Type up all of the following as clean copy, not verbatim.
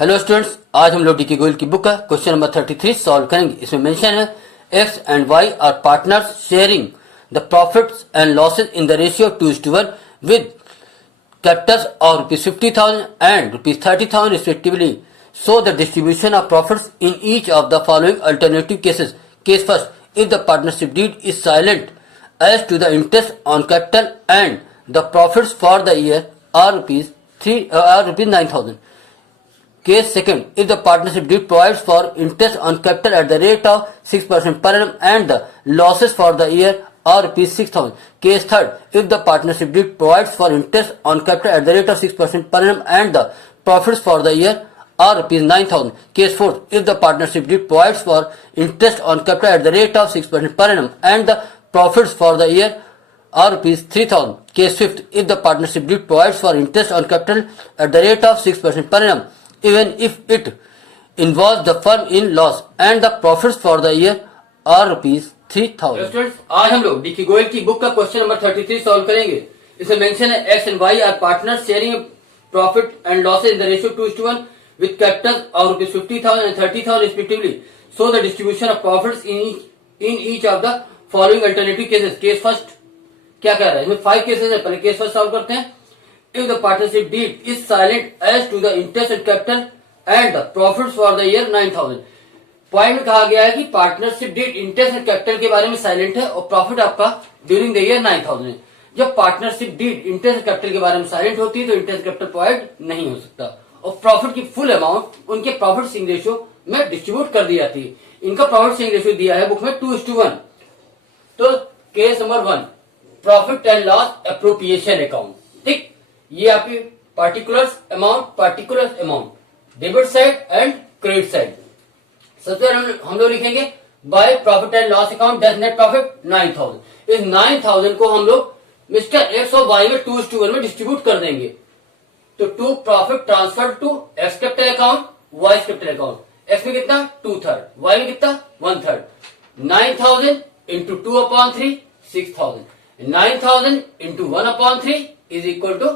Hello students, आज हम लोग डीके गोयल की बुक का क्वेश्चन नंबर 33 सॉल्व करेंगे। इसमें मेंशन है X and Y are partners sharing the profits and losses in the ratio 2:1 with capitals of rupees 50,000 and rupees 30,000 respectively. So the distribution of profits in each of the following alternative cases. Case first, if the partnership deed is silent as to the interest on capital and the profits for the year are rupees 9,000. Case second, if the partnership deed provides for interest on capital at the rate of 6% per annum and the losses for the year are rupees 6,000. Case third, if the partnership deed provides for interest on capital at the rate of 6% per annum and the profits for the year are rupees 9,000. Case fourth, if the partnership deed provides for interest on capital at the rate of 6% per annum and the profits for the year are rupees 3,000. Case fifth, if the partnership deed provides for interest on capital at the rate of 6% per annum even if it involves the firm in loss and the profits for the year are rupees 3,000. Students, आज हम लोग DK Goyal की book का question number 33 solve करेंगे। इसमें mention है X and Y are partners sharing profit and losses in the ratio 2:1 with capital of rupees 50,000 and 30,000 respectively. So the distribution of profits in each of the following alternative cases. Case first क्या कह रहा है? इसमें 5 cases है। पहले case first solve करते हैं। If the partnership deed is silent as to the interest and capital and the profits for the year 9,000. Point में कहा गया है कि partnership deed interest and capital के बारे में साइलेंट है और प्रॉफिट आपका ड्यूरिंग द ईयर 9,000 है। जब partnership deed interest and capital के बारे में साइलेंट होती है तो इंटरेस्ट कैपिटल प्रोवाइड नहीं हो सकता और प्रॉफिट की फुल अमाउंट उनके प्रॉफिट शेयरिंग रेशियो में डिस्ट्रीब्यूट कर दी जाती है। इनका प्रॉफिट शेयरिंग रेशियो दिया है बुक में 2:1। तो case number 1, profit and loss appropriation account. ठीक, ये आपकी particular amount debit side and credit side. सबसे पहले हम लोग लिखेंगे bye profit and loss account that net profit 9,000। इस 9,000 को हम लोग मिस्टर एक्स और वाई में 2:1 में डिस्ट्रीब्यूट कर देंगे। तो to profit transfer to X capital account, Y capital account. X में कितना 2/3, वाई में कितना 1/3। 9,000 into 2/3 6,000। 9,000 into 1/3 is equal to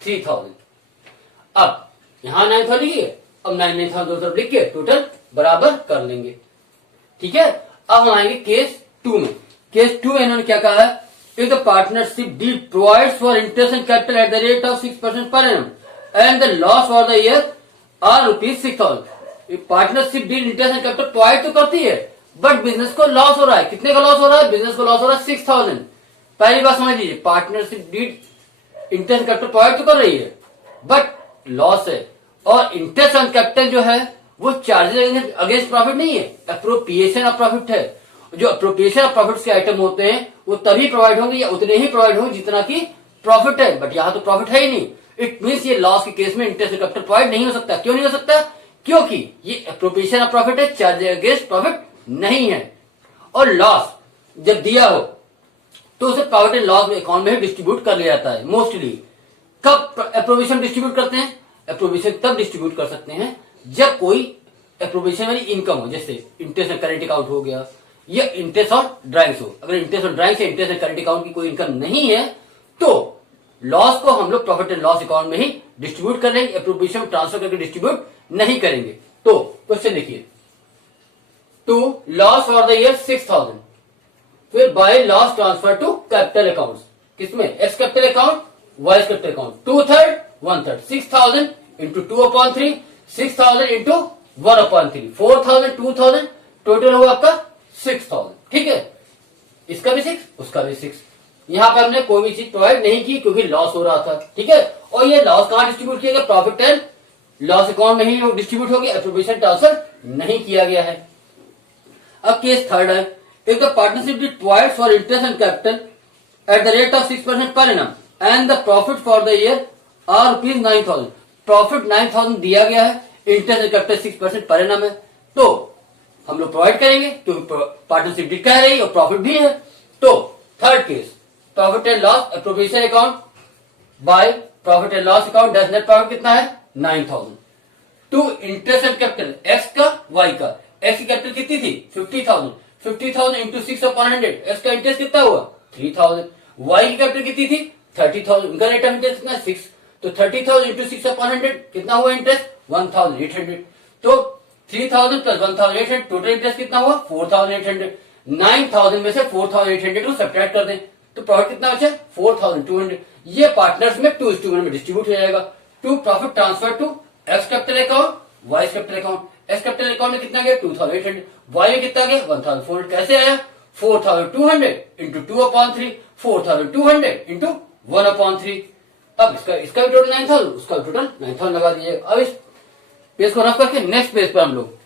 3,000। अब यहां 9,000 लिखिए, अब 9,000 दो तरफ लिख के टोटल बराबर कर लेंगे। ठीक है, अब हम आएंगे केस 2 में। केस 2 में इन्होंने क्या कहा है? If the partnership deed provides for interest and capital at the rate of 6% per annum and the loss for the year are rupees 6,000। Partnership deed interest and capital provide तो करती है but business को loss हो रहा है। कितने का loss हो रहा है? बिजनेस को लॉस हो रहा है 6,000। पहली बात समझ लीजिए, partnership deed interest capital provide तो कर रही है बट लॉस है और इंटरेस्ट ऑन कैपिटल जो है वो चार्जेस अगेंस्ट प्रॉफिट नहीं है, एप्रोप्रिएशन ऑफ प्रॉफिट है। जो एप्रोप्रिएशन ऑफ प्रॉफिट के आइटम होते हैं वो तभी प्रोवाइड होंगे या उतने ही प्रोवाइड होंगे जितना की प्रॉफिट है, बट यहां तो प्रॉफिट है ही नहीं। इट मीन्स ये लॉस के केस में इंटरेस्ट कैपिटल प्रोवाइड नहीं हो सकता। क्यों नहीं हो सकता? क्योंकि ये एप्रोप्रिएशन ऑफ प्रॉफिट है, चार्जेस अगेंस्ट प्रॉफिट नहीं है। और लॉस जब दिया हो तो उसे प्रॉफिट एंड लॉस अकाउंट में डिस्ट्रीब्यूट कर लिया जाता है मोस्टली। कब एप्रोप्रिएशन डिस्ट्रीब्यूट करते हैं? एप्रोप्रिएशन तब डिस्ट्रीब्यूट कर सकते हैं जब कोई एप्रोप्रिएशन वाली इनकम हो, जैसे इंटरेस्ट एंड करेंट अकाउंट हो गया या इंटरेस्ट ऑन ड्राइंग्स हो। अगर इंटरेस्ट ऑन ड्राइंग्स या इंटरेस्ट एंड करेंट अकाउंट की कोई इनकम नहीं है तो लॉस को हम लोग प्रॉफिट एंड लॉस अकाउंट में ही डिस्ट्रीब्यूट कर लेंगे, एप्रोप्रिएशन ट्रांसफर करके डिस्ट्रीब्यूट नहीं करेंगे। तो क्वेश्चन देखिए, to loss for the year 6,000, फिर by loss transfer to capital account. किसमें? X capital account, Y capital account. 2/3 1/3 6,000 into 2/3 6,000 into 1/3 4,000 2,000 total होगा आपका 6,000। ठीक है, इसका भी 6 उसका भी 6। यहां पर हमने कोई भी चीज प्रोवाइड नहीं की क्योंकि लॉस हो रहा था। ठीक है, और ये लॉस कहां डिस्ट्रीब्यूट किया गया? प्रॉफिट एंड लॉस अकाउंट में ही डिस्ट्रीब्यूट हो गया, एप्रोप्रिएशन ट्रांसफर नहीं किया गया है। अब केस थर्ड है, if the partnership did provide for interest and capital at the rate of 6% per annum and the profit for the year are rupees 9,000। Profit 9,000 दिया गया है, interest and capital 6% per annum है, तो हम लोग provide करेंगे क्योंकि पार्टनरशिप डीड कह रही है और प्रॉफिट भी है। तो third case, profit and loss appropriation account by profit and loss account that net profit कितना है? 9,000 to interest and capital X का वाई का। एक्स की कैपिटल कितनी थी? 50,000। 50,000 इंटू 6/100, एक्स का इंटरेस्ट कितना हुआ? 3,000। वाई की कैपिटल कितनी थी? 30,000। उनका रेट ऑफ इंटरेस्ट कितना? 6। तो 30,000 इंटू 6/100 कितना हुआ इंटरेस्ट? 1800। तो 3000 प्लस 1800 टोटल इंटरेस्ट कितना हुआ 4800। 9000 में से 4800 को सब्ट्रैक्ट कर दें तो प्रॉफिट कितना बचा 4200। ये पार्टनर्स में 2:1 में डिस्ट्रीब्यूट हो जाएगा। To profit transfer to X capital account Y capital account. X capital account में कितना गया 2800, वाई में कितना गया 1400। कैसे आया 4200 इंटू 2/3, 4200 इंटू 1/3। अब इसका भी टोटल 9000, उसका भी टोटल 9000 लगा दीजिए। अब इस पेज को रफ करके नेक्स्ट पेज पर हम लोग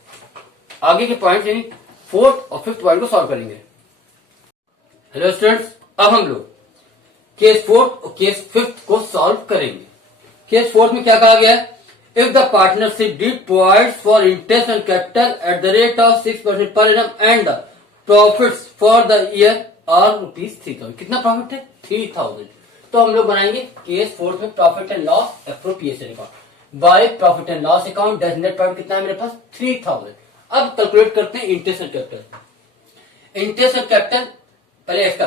आगे के पॉइंट यानी 4th और 5th पॉइंट को सॉल्व करेंगे। हेलो स्टूडेंट्स, अब हम लोग केस 4th और केस 5th को सॉल्व करेंगे। केस 4th में क्या कहा गया है, if the partnership deed provides for interest and capital at the rate of 6% per annum and the profits for the year are ₹3000। कितना प्रॉफिट है 3000। तो हम लोग बनाएंगे केस 4th में profit and loss appropriation account by profit and loss account. Designate profit कितना है मेरे पास 3000। अब कैलकुलेट करते हैं interest and capital. Interest and capital पहले इसका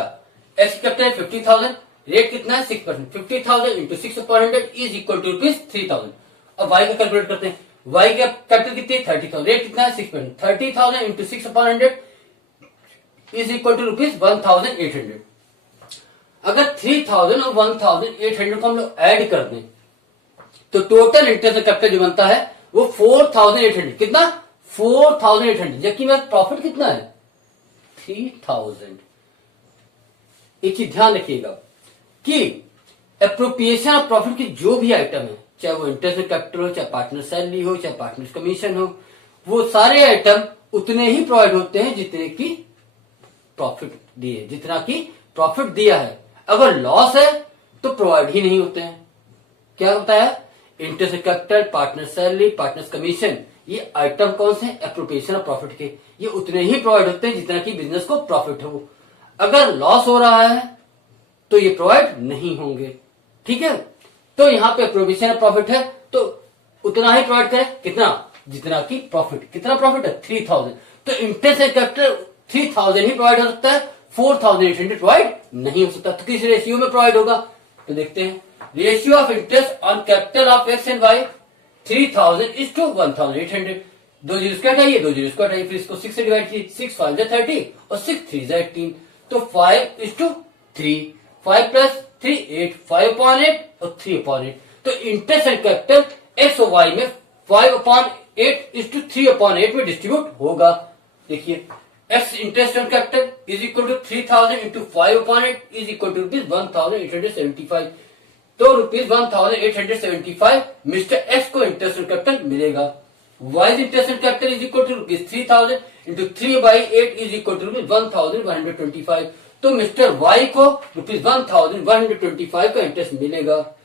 एक्स कैपिटल 50,000, रेट कितना है 6%। 50,000 इंटू 6/100 इज इक्वल टू ₹3000। अब वाई का कैलकुलेट करते हैं। वाई का कैपिटल कितनी है 30,000, रेट कितना है 6%। 30,000 इंटू 6/100 इज इक्वल टू ₹1800। अगर 3000 और 1800 को हम लोग ऐड कर दें तो टोटल इंटरेस्ट कैपिटल जो बनता है वो 4800। कितना 4800, जबकि मेरा प्रॉफिट कितना है 3000। एक चीज ध्यान रखिएगा कि एप्रोप्रिएशन ऑफ प्रॉफिट की जो भी आइटम है, चाहे वो इंटरेस्ट कैपिटल हो, चाहे पार्टनर सैलरी हो, चाहे पार्टनर कमीशन हो, वो सारे आइटम उतने ही प्रोवाइड होते हैं जितने की प्रॉफिट दिए, जितना की प्रॉफिट दिया है। अगर लॉस है तो प्रोवाइड ही नहीं होते हैं। क्या होता है interest capital, partner salary, partner commission, ये आइटम कौन से एप्रोप्रिएशन ऑफ प्रॉफिट के, ये उतने ही प्रोवाइड होते हैं जितना की बिजनेस को प्रॉफिट हो। अगर लॉस हो रहा है तो ये प्रोवाइड नहीं होंगे। ठीक है, तो यहाँ पे एप्रोप्रिएशन ऑफ प्रॉफिट है तो उतना ही प्रोवाइड करें कितना जितना की प्रॉफिट। कितना प्रॉफिट है 3000। तो interest and capital 3000 he provide हो सकता है, 4800 प्रोवाइड नहीं हो सकता। तो किस रेशियो में प्रोवाइड होगा तो देखते हैं। Ratio of interest on capital of X and Y 3000 is to 1800। 2 zero square हटाइए, 2 जीरो स्क्वायर हटाइए, फिर इसको 6 से डिवाइड कीजिए। 6 5 जा 30 और 6 3 जा 18। तो 5:3, 5 प्लस 3 8, 5/8 और 3/8। तो इंटरेस्ट एंड कैपिटल एक्स और वाई में 5/8:3/8 में डिस्ट्रीब्यूट होगा। देखिए X interest and capital is equal to 3000 into 5/8 is equal to ₹1875। तो ₹1875 मिस्टर एक्स को इंटरेस्ट एंड कैपिटल मिलेगा। Y interest and capital is equal to ₹3000 into 3/8 is equal to ₹1125। तो mister Y को ₹1125 का इंटरेस्ट मिलेगा।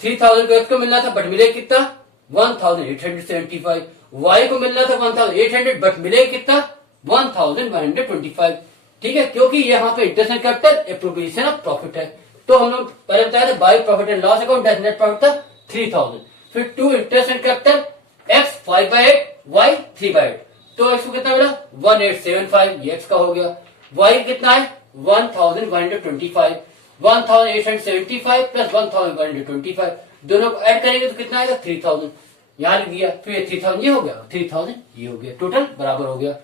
3000 को एक्स को मिलना था बट मिले कितना 1875। वाई को मिलना था 1800 बट मिले कितना 1125। ठीक है, क्योंकि यहाँ पे interest and capital appropriation of profit है। तो हम लोग पहले बताया था by profit and loss account net profit था 3000। फिर to interest and capital X 5/8 Y 3/8। तो एक्स को कितना मिला 1875, ये एक्स का हो गया। वाई कितना है 1125। 1875 प्लस 1125 दोनों को ऐड करेंगे तो कितना आएगा 3000। यहां लिख दिया, फिर 3000 ये हो गया, 3000 ये हो गया, टोटल बराबर हो गया।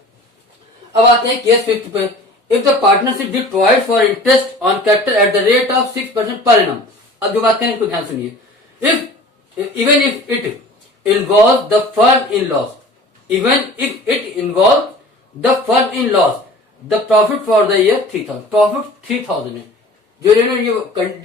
अब आते हैं केस 5 पे। If the partnership did provide for interest on capital at the rate of 6% per annum. अब जो बात करें इसको ध्यान सुनिए। If even if it involve the firm in loss, even if it involve the firm in loss, the profit for the year 3000। Profit 3000 है, जो ये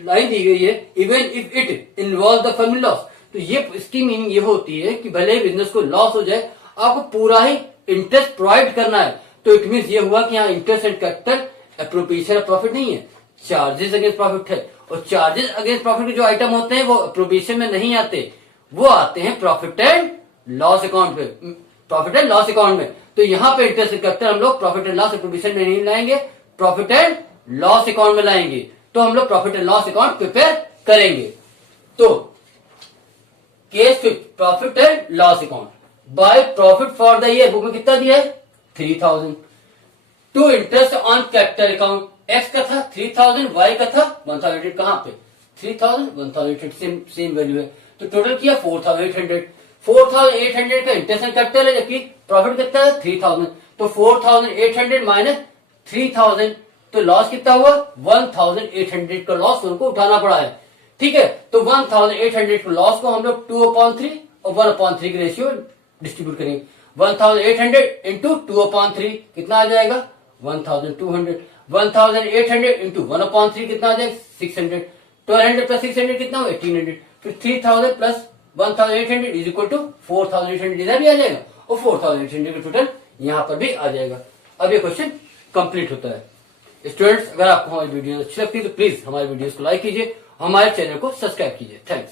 लाइन दी गई है even if it involve the firm in loss. तो ये इसकी meaning ये होती है कि भले ही बिजनेस को लॉस हो जाए आपको पूरा ही इंटरेस्ट प्रोवाइड करना है। तो इट मीन ये हुआ कि यहाँ interest and capital appropriation of profit नहीं है, चार्जेस अगेंस्ट प्रॉफिट है। और चार्जेस अगेंस्ट प्रॉफिट के जो आइटम होते हैं वो एप्रोप्रिएशन में नहीं आते, वो आते हैं प्रॉफिट एंड लॉस अकाउंट पे, प्रॉफिट एंड लॉस अकाउंट में। तो यहाँ पे इंटरेस्ट एंड कैपिटल हम लोग प्रॉफिट एंड लॉस एप्रोप्रिएशन में नहीं लाएंगे, प्रॉफिट एंड लॉस अकाउंट में लाएंगे। तो हम लोग profit and loss account prepare करेंगे। तो case 5 profit and loss account by profit for the year book में कितना दिया है 3000। To interest on capital account X का था 3000, वाई का था 1800। कहां पे 3000 1800 सेम वैल्यू है। तो टोटल किया 4800। 4800 का इंटरेस्ट कैपिटल है, जबकि प्रॉफिट कितना है 3000। तो 4800 माइनस 3000, तो लॉस कितना हुआ 1800 का लॉस उनको उठाना पड़ा है। ठीक है, तो 1800 के लॉस को हम लोग 2/3 और 1/3 की रेशियो डिस्ट्रीब्यूट करेंगे। 1800 इंटू 2/3 कितना आ जाएगा 1200। 1800 इंटू 1/3 कितना आ जाएगा 600। 1200 प्लस 600 कितना हो 1800। फिर 3000 प्लस 1800 इज इक्वल टू 4800 इधर भी आ जाएगा और 4800 का टोटल यहां पर भी आ जाएगा। अब ये क्वेश्चन कंप्लीट होता है। स्टूडेंट्स, अगर आपको हमारी वीडियो अच्छी लगती है तो प्लीज हमारे वीडियोस को लाइक कीजिए, हमारे चैनल को सब्सक्राइब कीजिए। थैंक्स।